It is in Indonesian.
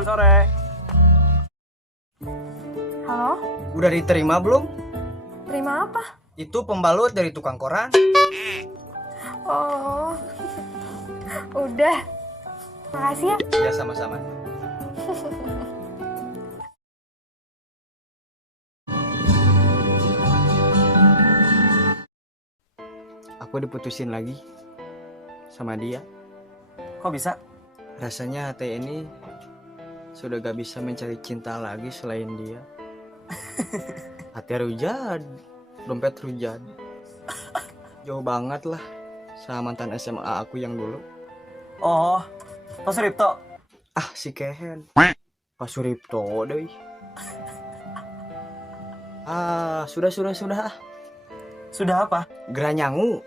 Selamat sore. Halo, Udah diterima belum? terima apa? Itu pembalut dari tukang koran. Oh, udah. Makasih ya. Ya sama-sama. Aku diputusin lagi sama dia. Kok bisa? Rasanya hati ini sudah gak bisa mencari cinta lagi selain dia. Hati rujad, dompet rujad. Jauh banget lah sama mantan SMA aku yang dulu. Oh, Pak Suripto. Ah si Kehen, Pak Suripto deh. Ah sudah. Sudah apa? Geranyangu.